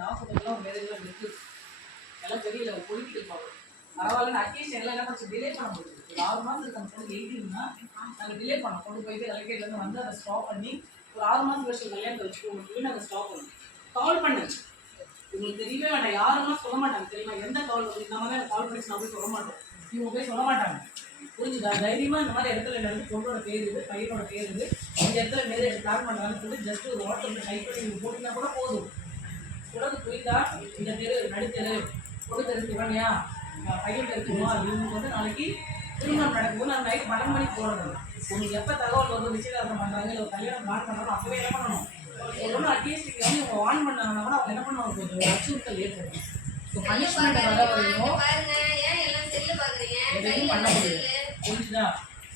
நான் சொன்னதெல்லாம் ஒரு மேரேஜ்லாம் இருக்குது எல்லாம் தெரியல பொலிட்டிக்கல் ப்ராப்ளம் பரவாயில்ல அட்லீஸ்ட் எல்லாம் என்ன பண்ணி டிலே பண்ண முடியுது ஒரு 6 மாதம் இருக்கு அந்த பொண்ணு 18னா நாங்கள் டிலே பண்ணோம் கொண்டு போயிட்டு எலக்ட்ரேட்லேருந்து வந்து அதை ஸ்டாப் பண்ணி ஒரு 6 மாதம் வருஷம் கல்யாணத்தை வச்சுட்டு உங்களுக்கு நாங்கள் ஸ்டாப் பண்ணோம் கால் பண்ணுங்க உங்களுக்கு தெரியவே வேண்டாம் யாரெல்லாம் சொல்ல மாட்டாங்க தெரியுமா எந்த கால் வந்து இந்த மாதிரி கால் பண்ணி நான் போய் சொல்ல மாட்டோம் இவங்க போய் சொல்ல மாட்டாங்க புரிஞ்சுதா தைரியமாக இந்த மாதிரி இடத்துல என்ன பொண்ணோட பேர் இது பையனோட பேர் இது இந்த இடத்துல மேரேஜ் பிளான் பண்ணுறாங்கன்னு சொல்லி ஜஸ்ட் ஒரு வாட்ஸ்அப்பில் டைப் பண்ணி நீங்கள் போட்டிங்கன்னா கூட போதும் உடனே போயிட்டா இந்த தெரு நடுத்தெரு பொண்ணு தெரு திறமையா பையன் இருக்குமா இவங்க வந்து நாளைக்கு திருமணம் நடக்கும்போது நான் நைட் 12 மணிக்கு போகிறது உங்களுக்கு எப்போ தகவல் வந்து நிச்சயதார்த்தம் பண்ணுறாங்க இல்லை ஒரு கல்யாணம் பிளான் பண்ணுறாங்க அப்போவே என்ன பண்ணணும் ஒன்று அட்லீஸ்ட் இங்கே வந்து இவங்க வான் பண்ணாங்கன்னா கூட அவங்க என்ன பண்ணுவாங்க கொஞ்சம் அச்சுறுத்தல் ஏற்படும் ஸோ பனிஷ்மெண்ட் வர வரையும் எதையும் பண்ண முடியாது புரிஞ்சுதா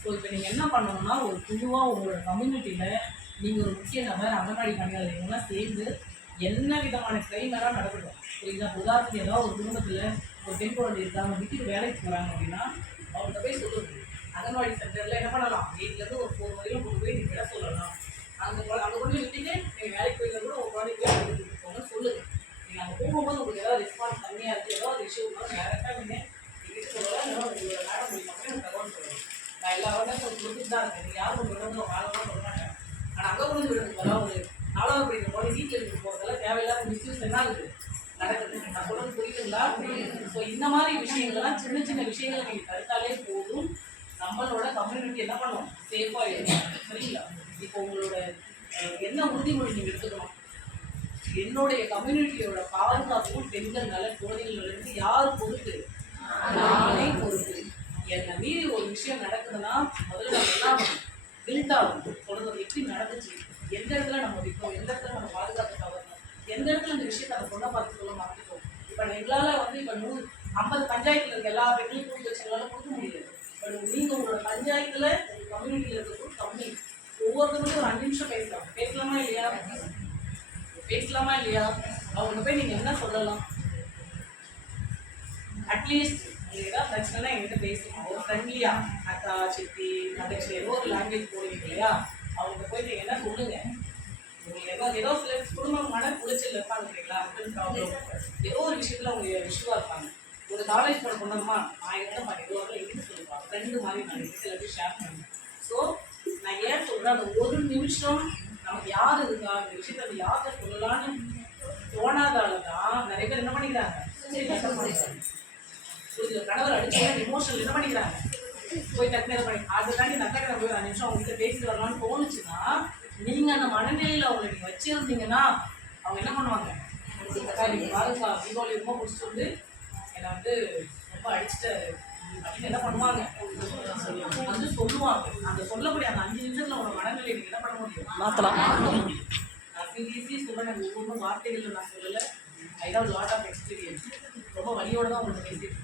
ஸோ இப்போ நீங்கள் என்ன பண்ணணும்னா ஒரு குழுவாக உங்களோட கம்யூனிட்டியில் நீங்கள் ஒரு முக்கிய நபர் அங்கன்வாடி பணியாளர் இவங்கெல்லாம் சேர்ந்து என்ன விதமான ட்ரெயினெல்லாம் நடக்கணும் புரியுதா உதாரணத்துக்கு ஏதாவது ஒரு குடும்பத்தில் ஒரு பெண் குழந்தை இருக்காங்க விட்டுட்டு வேலைக்கு போகிறாங்க அப்படின்னா அவங்கள்ட்ட போய் சொல்லுது அங்கன்வாடி சென்டரில் என்ன பண்ணலாம் வீட்டிலேருந்து ஒரு 4 வரையும் கொண்டு போய் நீங்கள் விட சொல்லலாம் அங்கே கொண்டு போய் விட்டுட்டு நீங்கள் வேலைக்கு போயிட்டு கூட ஒரு குழந்தை போய் எடுத்துகிட்டு போங்க சொல்லுங்கள் நீங்கள் அங்கே போகும்போது உங்களுக்கு ஏதாவது ரெஸ்பான்ஸ் கம்மியாக இருக்குது ஏதாவது இஷ்யூ இருந்தாலும் டேரெக்டாக நீங்கள் வீட்டு சொல்லலாம் இல்லை உங்களோட மேடம் மூலியமாக எனக்கு தகவல் சொல்லணும் நான் எல்லா வருடம் கொடுத்துட்டு தான் இருக்கேன் நீங்கள் யாரும் உங்கள் விட காலமாக சொல்ல மாட்டேன் ஆனால் அங்கே கொண்டு விடுறதுக்கு வரலாம் ஒரு 4வது படிக்கிற குழந்தை வீட்டில் எடுத்துகிட்டு போகிறதெல்லாம் தேவையில்லாத மிஸ்யூஸ் என்ன இருக்குது நடக்குது நான் சொல்றது புரியுதுங்களா ஸோ இந்த மாதிரி விஷயங்கள்லாம் சின்ன சின்ன விஷயங்களை நீங்கள் தடுத்தாலே போதும் நம்மளோட கம்யூனிட்டி என்ன பண்ணுவோம் சேஃபாக இருக்கும் சரிங்களா இப்போ உங்களோட என்ன உறுதிமொழி நீங்கள் எடுத்துக்கணும் என்னுடைய கம்யூனிட்டியோட பாதுகாப்பும் பெண்கள் நல குழந்தைகள் நலனுக்கு யார் பொறுப்பு நானே பொறுப்பு என்னை மீறி ஒரு விஷயம் நடக்குதுன்னா முதல்ல நம்ம எல்லாம் கில்ட்டாகும் சொல்றது எப்படி நடந்துச்சு எந்த இடத்துல நம்ம விற்போம் எந்த இடத்துல நம்ம பாதுகாப்பு தவறணும் எந்த இடத்துல அந்த விஷயத்தை அந்த பொண்ணை பார்த்து சொல்ல மாட்டோம் இப்போ எங்களால் வந்து இப்போ 50 பஞ்சாயத்தில் இருக்க எல்லா பெண்களையும் கூட்டு வச்சுங்களால கொடுக்க முடியாது பட் நீங்கள் உங்களோட பஞ்சாயத்தில் உங்கள் கம்யூனிட்டியில் இருக்கிற கம்மி ஒவ்வொருத்தருக்கும் ஒரு 5 நிமிஷம் பேசலாமா இல்லையா அவங்க போய் நீங்கள் என்ன சொல்லலாம் அட்லீஸ்ட் நீங்கள் ஏதாவது பிரச்சனைனா என்கிட்ட பேசணும் ஒரு ஃப்ரெண்ட்லியாக அக்கா சித்தி தங்கச்சி ஏதோ ஒரு லாங்குவேஜ் போடுவீங்க இல்லையா அவங்க போய் நீங்கள் என்ன சொல்லுங்கள் உங்களுக்கு ஏதோ சில குடும்பம் மன குளிச்சல் இருப்பாங்க இல்லைங்களா ப்ராப்ளம் ஏதோ ஒரு விஷயத்தில் அவங்க இஷ்யூவாக இருப்பாங்க ஒரு காலேஜ் போட கொண்டோமா நான் இருந்தேன் ஏதோ எங்கிட்ட சொல்லுவாங்க ஃப்ரெண்டு மாதிரி நான் எல்லாத்தையும் ஷேர் பண்ணுவேன் ஸோ நான் ஏன் சொல்கிறேன் அந்த ஒரு நிமிஷம் நமக்கு யார் இருக்கா அந்த விஷயத்தை அது யார்கிட்ட சொல்லலான்னு தோணாதால தான் நிறைய பேர் என்ன பண்ணிக்கிறாங்க புரியுது கணவர் அடிச்சு எமோஷனல் என்ன பண்ணிக்கிறாங்க போய் டக்குனு என்ன பண்ணி அதை தாண்டி நக்கடை போய் 5 நிமிஷம் அவங்ககிட்ட பேசிட்டு வரலாம்னு தோணுச்சுன்னா நீங்கள் அந்த மனநிலையில் அவங்களை நீங்கள் வச்சுருந்தீங்கன்னா அவங்க என்ன பண்ணுவாங்க பாருக்கா தீபாவளி ரொம்ப பிடிச்சிட்டு வந்து என்னை வந்து ரொம்ப அடிச்சுட்டு அப்படின்னு என்ன பண்ணுவாங்க வந்து சொல்லுவாங்க அந்த சொல்லக்கூடிய அந்த 5 நிமிஷத்தில் உங்களோட மனநிலையை நீங்கள் என்ன பண்ண முடியும் மாற்றலாம் நான் சீரியஸ்லி சொல்கிறேன் எனக்கு ஒவ்வொன்றும் வார்த்தைகளில் நான் சொல்லலை I have lot of experience ரொம்ப வழியோடு தான் உங்களுக்கு பேசிட்டு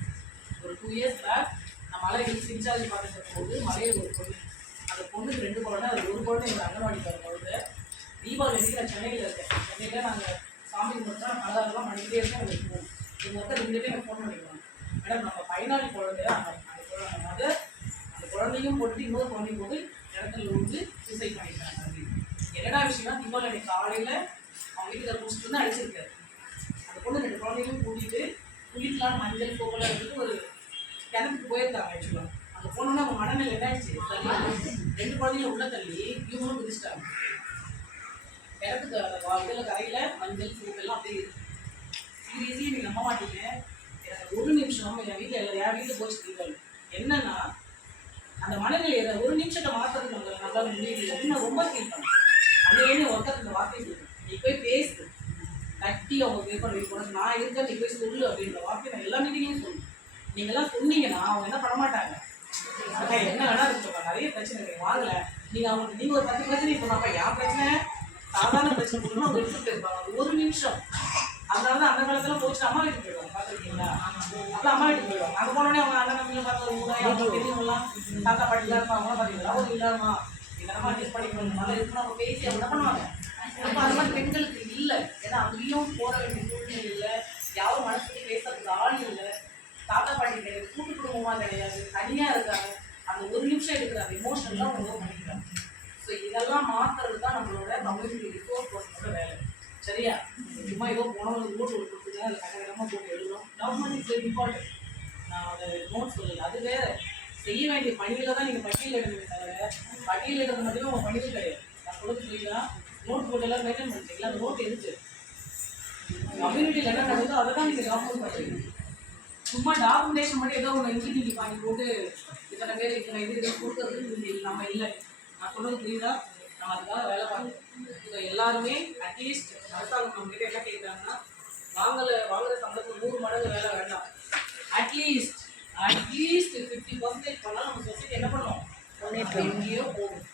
ஒரு 2 இயர்ஸ் பேக் நான் மலை ஹில்ஸ் இன்சார்ஜ் பார்த்துட்டு போது மலையில் ஒரு பொண்ணு அந்த பொண்ணுக்கு 2 குழந்தை அது ஒரு குழந்தை எங்கள் அங்கன்வாடி குழந்தை தீபாவளி அன்றைக்கி நான் சென்னையில் இருக்கேன் சென்னையில் நாங்கள் சாமி கும்பிட்டா பலகாரம்லாம் பண்ணிக்கிட்டே இருக்கோம் உங்களுக்கு போவோம் இது மொத்தம் 2 பேரும் எனக்கு ஃபோன் பண்ணிடுவாங்க மேடம் நம்ம பயனாளி குழந்தைய அந்த மதர் அந்த குழந்தையும் போட்டு இன்னொரு குழந்தையும் போது இடத்துல வந்து சூசைட் பண்ணிட்டாங்க அப்படின்னு என்னடா விஷயம்னா தீபாவளி அன்றைக்கி காலையில் அவங்க வீட்டுக்கு முடிச்சுட்டு வந்து அடிச்சிருக்காரு அந்த பொண்ணு 2 குழந்தையும் கூட்டிகிட்டு குளிக்கலான்னு மஞ்சள் கோவலாம் எடுத்துட்டு ஒரு கிணத்துக்கு போயிருக்காங்க ஆக்சுவலாக அந்த பொண்ணுன்னா அவங்க மனநிலை என்ன ஆயிடுச்சு 2 குழந்தைங்க உள்ள தள்ளி இவங்களும் குதிச்சிட்டாங்க கிணத்துக்கு இதில் கரையில் மஞ்சள் சூப்பெல்லாம் அப்படியே இருக்கு சீரியஸ்லி நீங்கள் நம்ப மாட்டீங்க எனக்கு 1 நிமிஷம் என் வீட்டில் என் வீட்டில் போச்சு தீபாவளி என்னன்னா அந்த மனநிலையை 1 நிமிஷத்தை மாற்றுறதுக்கு நம்மளால முடியல அப்படின்னு ரொம்ப ஃபீல் பண்ணேன் அன்னையே ஒருத்தர் இந்த வார்த்தை சொல்லுவேன் நீ போய் பேசு கட்டி அவங்க பேப்பர் உனக்கு நான் இருக்கேன் நீ போய் சொல்லு அப்படின்ற வார்த்தை நான் எல்லா மீட்டிங்லையும் சொல்லுவேன் நீங்கள்லாம் சொன்னீங்கன்னா அவங்க என்ன பண்ண மாட்டாங்க என்ன வேணா இருக்கு நிறைய பிரச்சனை இருக்கு வாங்கல நீங்கள் அவங்களுக்கு நீங்கள் ஒரு 10 பிரச்சனை சொன்னாப்பா என் பிரச்சனை சாதாரண பிரச்சனை கொடுக்கணும் அவங்க எடுத்துகிட்டு இருப்பாங்க அது 1 நிமிஷம் அதனால தான் அந்த காலத்தில் போச்சு அம்மா வீட்டுக்கு போயிடுவாங்க பார்த்துருக்கீங்களா அப்போ அம்மா வீட்டுக்கு போயிடுவாங்க அங்கே போனோடனே அவங்க அண்ணன் தம்பியில் பார்த்து ஒரு 3000 பெரியவங்களாம் தாத்தா பாட்டிலாம் இருப்பாங்க அவங்களாம் பார்த்தீங்களா ஒரு இல்லாமா இதெல்லாம் அட்ஜஸ்ட் பண்ணிக்கணும் நல்லா இருக்குன்னு அவங்க பேசி அவங்க என்ன பண்ணுவாங்க அப்போ அது மாதிரி பெண்களுக்கு இல்லை ஏன்னா அங்கேயும் போகிற வேண்டிய சூழ்நிலை இல்லை யாரும் மனசுக்கு பேசுறதுக்கு ஆள் இல்லை தாத்தா பாட்டி கிடையாது கூட்டு குடும்பமாக கிடையாது தனியாக இருக்காங்க அந்த 1 நிமிஷம் எடுக்கிற அந்த எமோஷன்லாம் அவங்க பண்ணிக்கிறாங்க ஸோ இதெல்லாம் மாற்றுறது தான் நம்மளோட கம்யூனிட்டி ரிசோர்ஸ் பர்சனோட வேலை சரியா சும்மா ஏதோ போனவங்க நோட் ஒன்று கொடுத்துருங்க அதில் கட்டகட்டமாக போட்டு எழுதணும். Document is very important. நான் அதை நோட் சொல்லலை, அது வேறு. செய்ய வேண்டிய பணியில் தான் நீங்கள் பட்டியலிடணுமே தவிர பட்டியலிடுறது மட்டுமே உங்கள் பணிகள் கிடையாது. நான் சொல்லுறது புரியுதா? நோட் போட்டு எல்லாம் மெயின்டைன் பண்ணிட்டீங்களா? அந்த நோட் எதுக்கு? கம்யூனிட்டியில் என்ன நடந்ததோ அதை தான் நீங்கள் டாக்குமெண்ட் பண்ணுறீங்க. சும்மா டாக்குமெண்டேஷன் மட்டும் ஏதோ ஒன்று இன்ஜினியரிங் வாங்கி போட்டு இத்தனை பேர் இத்தனை இது கொடுக்கறது நம்ம இல்லை. நான் சொல்கிறது புரியுதா? நம்ம அதுக்காக வேலை பார்க்கணும். ஸோ எல்லாருமே அட்லீஸ்ட் அரசாங்கம் நம்மகிட்ட என்ன கேட்குறாங்கன்னா, வாங்குற சம்பளத்துக்கு 100 மடங்கு வேலை வேண்டாம். அட்லீஸ்ட் 50% பண்ணால் நம்ம சொசைட்டி என்ன பண்ணுவோம்? எங்கேயோ போகும்.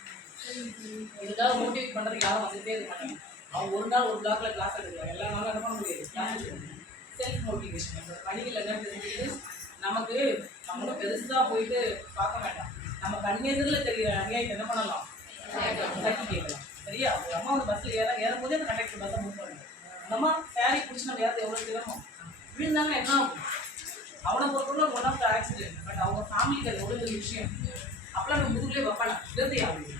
இதுக்காக மோட்டிவேட் பண்ணுறதுக்கு யாரும் வந்துகிட்டே இருக்க மாட்டாங்க. அவங்க ஒரு நாள் ஒரு பிளாக்ல கிளாஸ் எடுக்கிறாங்க, எல்லா நாளும் என்ன பண்ண முடியாது. கிளாஸ் செல்ஃப் மோட்டிவேஷன் அந்த பணிகள் என்ன தெரிஞ்சுக்கிட்டு நமக்கு நம்மளும் பெருசாக போயிட்டு பார்க்க வேண்டாம். நம்ம கண்ணெதிரில் தெரிகிற அநியாயத்தை என்ன பண்ணலாம்? தட்டி கேட்கலாம். சரியா? ஒரு அம்மா வந்து பஸ்ஸில் ஏறும்போதே அந்த கண்டக்டர் பஸ்ஸை மூவ் பண்ணுங்க. அந்த அம்மா சேரீ பிடிச்சி நம்ம யாரும் எவ்வளோ செய்யணும் விழுந்தாங்க என்ன ஆகும்? அவனை பொறுத்தவரை one of the accident. But அவங்க ஃபேமிலிக்கு அது எவ்வளோ பெரிய விஷயம். அப்போலாம் நம்ம முதுகுலேயே வைப்பாங்க இருந்து ஆகுது.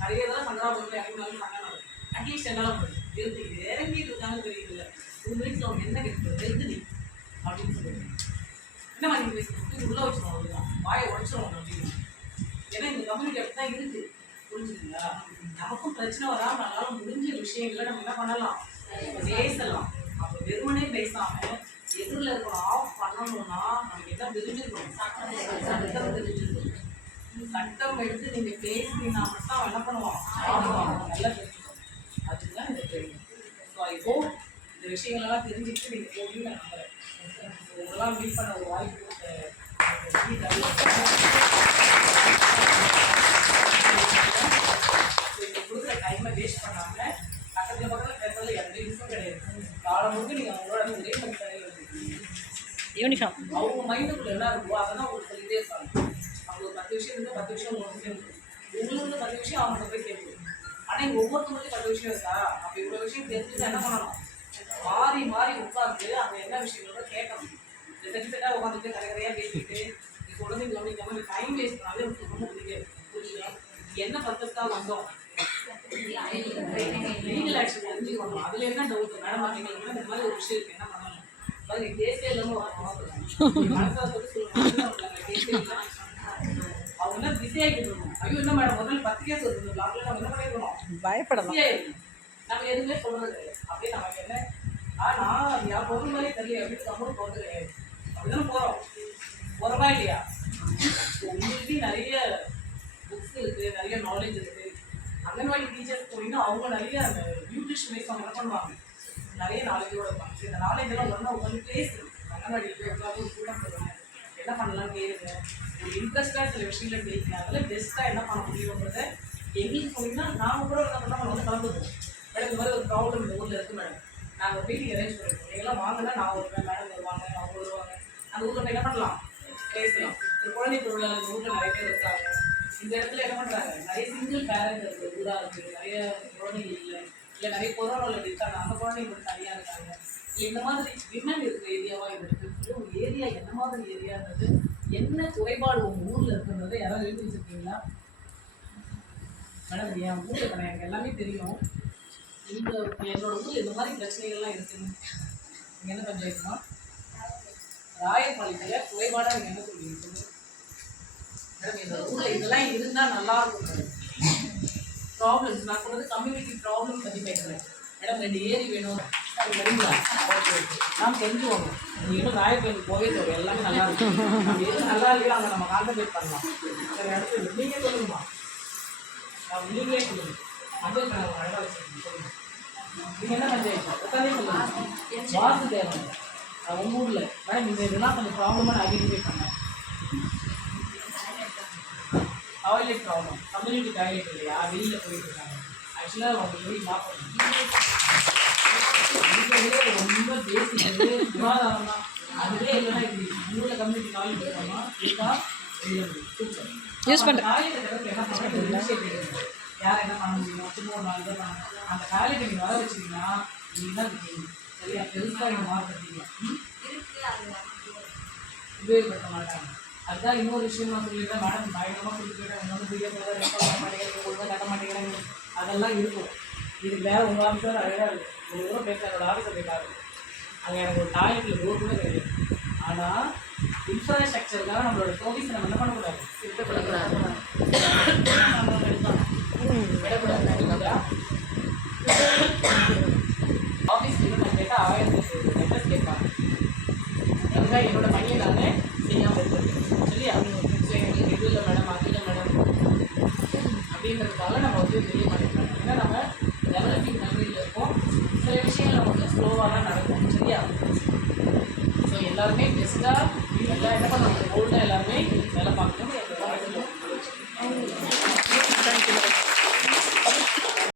நிறைய இதெல்லாம் சங்கராபுரத்தில் இறங்கினாலும் சங்கராபுரம் அட்லீஸ்ட் என்னால் இருந்து இறங்கிட்டு இருக்காங்கன்னு தெரியுது. 2 மினிட்ஸில் அவங்க என்ன கேட்குறது எழுது நீ அப்படின்னு சொல்லுவாங்க. என்ன மாதிரி பேசுறது உள்ளே வச்சுருவோம், அவ்வளோதான் வாயை உடச்சிருவோம் அப்படின்னு. ஏன்னா இந்த கம்யூனிட்டி அப்படி தான் இருக்குது. புரிஞ்சுதுங்களா? நமக்கும் பிரச்சனை வராமல் நம்மளால முடிஞ்ச விஷயங்களை நம்ம என்ன பண்ணலாம்? பேசலாம். அப்போ வெறுமனே பேசாமல் எதிரில் இருக்கிற ஆஃப் பண்ணணும்னா நமக்கு என்ன தெரிஞ்சிருக்கணும்? சட்டம் தெரிஞ்சிருக்கணும். சட்டம் எடுத்து நீங்கள் பேசுனீங்கன்னா மட்டும் அவன் என்ன பண்ணுவான்? நல்லா தெரிஞ்சுக்கணும். அதுதான் இந்த ட்ரெயினிங். ஸோ இப்போ இந்த விஷயங்களெல்லாம் தெரிஞ்சுக்கிட்டு நீங்கள் போகணும்னு நான் நம்புகிறேன். உங்களெல்லாம் மீட் பண்ண ஒரு வாய்ப்பு கொடுக்குற டைமை வேஸ்ட் பண்ணாமல் பக்கத்தில் கேட்கறதுல எந்த யூஸும் கிடையாது. காலம் முழுக்க நீங்கள் அவங்களோட ஒரே மாதிரி கடையில் வந்துருக்கீங்க. யூனிஃபார்ம் அவங்க மைண்டுக்குள்ள என்ன இருக்கோ அதை தான் உங்களுக்கு சொல்லிட்டே இருப்பாங்க. அவங்க ஒரு 10 விஷயம் இருந்தால் 10 விஷயம் உங்களுக்கு கேட்கும். உங்களுக்கு 10 விஷயம் அவங்கள்ட்ட போய் கேட்கும். ஆனால் இங்கே ஒவ்வொருத்தவங்களுக்கும் 10 விஷயம் இருக்கா? அப்போ இவ்வளோ விஷயம் தெரிஞ்சுட்டு என்ன பண்ணணும்? மாறி மாறி உட்காந்து அவங்க என்ன விஷயங்களோட கேட்கணும். செட்டாக உட்காந்துட்டு கரையாக பேசிட்டு இப்போ உடனே கவனிக்காம இந்த டைம் வேஸ்ட் பண்ணாலே உங்களுக்கு ரொம்ப பிடிக்காது. புரியுதா? என்ன பர்பஸ்க்காக வந்தோம்? லீகல் ஆக்ஷன் தெரிஞ்சுக்கணும். அதில் என்ன டவுட்? மேடம் பார்த்தீங்கன்னா இந்த மாதிரி ஒரு விஷயம் இருக்குது, என்ன பண்ணணும்? அது கேஸே இல்லாமல் மனசாக சொல்லி சொல்லுவாங்க. கேஸே இல்லை அவங்க என்ன பிஸியாகிட்டு இருக்கணும். ஐயோ என்ன மேடம் முதல்ல 10 கேஸ் வருது பிளாக்ல நம்ம என்ன பண்ணிருக்கணும்? பயப்படலாம். நம்ம எதுவுமே சொல்கிறது கிடையாது. அப்படியே நமக்கு என்ன நான் யார் பொருள் மாதிரி தெரியல அப்படின்னு நம்மளும் போகிறது கிடையாது. அப்படிதானே போகிறோமா இல்லையா? உங்களுக்கு நிறைய புக்ஸ் இருக்குது, நிறைய நாலேஜ் இருக்குது. அங்கன்வாடி டீச்சர்ஸ் போனீங்கன்னா அவங்க நிறைய அந்த நியூட்ரிஷன் வைஸ் அவங்க என்ன பண்ணுவாங்க? நிறைய நாலேஜோடு இருப்பாங்க. இந்த நாலேஜ் எல்லாம் ஒன்றா உட்காந்து பேசுது. அங்கன்வாடி உட்காந்து ஸ்டூடெண்ட் சொல்லுவாங்க என்ன பண்ணலாம் கேளுங்க. ஒரு இன்ட்ரெஸ்டாக சில விஷயங்கள் கேட்குங்க. அதில் பெஸ்ட்டாக என்ன பண்ண முடியுன்றதை எங்களுக்கு சொன்னீங்கன்னா நாங்கள் கூட என்ன பண்ணால் வந்து கலந்துருவோம். மேடம் இந்த மாதிரி ஒரு ப்ராப்ளம் இந்த ஊரில் இருக்குது மேடம், நாங்கள் மீட்டிங் அரேஞ்ச் பண்ணிருக்கோம். நீங்களாம் வாங்கினா நான் வருவேன், மேடம் வருவாங்க, அவங்க வருவாங்க. அந்த ஊரில் போய் என்ன பண்ணலாம்? பேசலாம். ஒரு குழந்தை தொழிலாளர் இந்த ஊரில் நிறைய பேர் இருக்காங்க. இந்த இடத்துல என்ன பண்ணுறாங்க? நிறைய சிங்கிள் பேரண்ட் இருக்குது, ஊராக இருக்குது, நிறைய குழந்தைகள் இல்லை நிறைய கொரோனாவில் இருக்காங்க. அந்த குழந்தைங்க மட்டும் தனியாக இருக்காங்க. இந்த மாதிரி விமன் இருக்கிற ஏரியாவாக இது இருக்குது. ஒரு ஏரியா என்ன மாதிரி ஏரியான்றது, என்ன குறைபாடு உங்கள் ஊரில் இருக்குன்றதை யாராவது எழுதி வச்சுருக்கீங்களா? மேடம் என் ஊரில் இருக்கிறேன், எனக்கு எல்லாமே தெரியும். என்னோட ஊரில் இந்த மாதிரி பிரச்சனைகள்லாம் இருக்குன்னு நீங்கள் என்ன பஞ்சாயத்துமா? ராயப்பாளையத்தில் குறைபாடாக நீங்கள் என்ன சொல்லுவீங்க? மேடம் என்னோட ஊரில் இதெல்லாம் இருந்தால் நல்லாயிருக்கும். ப்ராப்ளம்ஸ் நான் சொல்கிறது கம்யூனிட்டி ப்ராப்ளம் பற்றி பேசுகிறேன். மேடம் 2 ஏரி வேணும் சரிங்களா? ஓகே ஓகே நாம் தெரிஞ்சுவோங்க. நீங்களும் ராயப்பாளையத்துக்கு போவே தோணும், எல்லாமே நல்லா இருக்கும். நம்ம எதுவும் நல்லா இல்லையோ அங்கே நம்ம கான்சன்ட்ரேட் பண்ணலாம். சரி இடத்துல நீங்கள் சொல்லுங்கம்மா, நீங்களே சொல்லுங்கள். அங்கே நாங்கள் அழகாக வச்சுருக்கோம். சொல்லுங்கள் நீங்கள் என்ன பஞ்சாயத்து உட்காந்தே சொல்லுங்கள். வாசு தேவை உங்கள் ஊரில் மேடம் இந்த இதெல்லாம் கொஞ்சம் ப்ராப்ளமாக ஐடென்டிஃபை பண்ணேன். டாய்லெட் ப்ராப்ளம், கம்யூனிட்டி டாய்லெட் இல்லையா? வெளியில் போயிட்டு இருக்காங்க. ஆக்சுவலாக அவங்க வெளியே ரொம்ப பேசிட்டு சுகாதாரம் தான். அதுவே இல்லைன்னா இப்படி ஊரில் கம்யூனிட்டி டாய்லெட் இருக்கோம்னா இருக்கா சூப்பர் யூஸ் பண்ணுறேன். டாய்லெட் என்ன பண்ணுறது? யார் என்ன பண்ண முடியும்? சும்மா ஒரு 4 பேர் பண்ண அந்த டாய்லெட் நீங்கள் வர வச்சிங்கன்னா நீங்கள் தான் இருக்கீங்க. சரியா? பெருசாக நீங்கள் மாறுபடுத்தீங்க உபயோகப்படுத்த மாட்டாங்க. அதுதான் இன்னொரு விஷயம் நான் சொல்லியிருக்கேன். மேடம் பயங்கரமாக சொல்லிட்டு போயிட்டேன். இன்னொன்று வீடியோ போட ரெக்கார்ட் பண்ண மாட்டேங்கிறாங்க, ஒழுங்காக கட்ட மாட்டேங்கிறாங்க, அதெல்லாம் இருக்கும். இதுக்கு மேலே உங்கள் ஆஃபீஸர் அழகாக இருக்குது. ஒரு தூரம் பேச என்னோட ஆஃபீஸர் போயிருக்காரு. அங்கே எனக்கு ஒரு டாய்லெட்டில் டோர் கூட கிடையாது. ஆனால் இன்ஃப்ராஸ்ட்ரக்சருக்காக நம்மளோட சர்வீஸை நம்ம என்ன பண்ணக்கூடாது, விடக்கூடாது. ஆஃபீஸ்க்கு நான் கேட்டால் 1000 லெட்டர்ஸ் கேட்பாங்க. அதுக்காக என்னோட பணியை நானே செய்யாமல் இருக்கிறேன் சரியா. எங்களுக்கு இது இல்லை மேடம், அது இல்லை மேடம் அப்படின்றதுக்காக நம்ம வந்து தெரிய மாட்டேங்கிறோம். ஏன்னா நம்ம டெவலப்பிங் கண்ட்ரியில் இருக்கோம். சில விஷயங்கள் நமக்கு ஸ்லோவாக தான் நடக்கும் சரியா. ஸோ எல்லாருமே பெஸ்ட்டாக எல்லாம் என்ன பண்ணுவாங்க, ஓல்டாக எல்லாருமே வேலை பார்க்கணும்.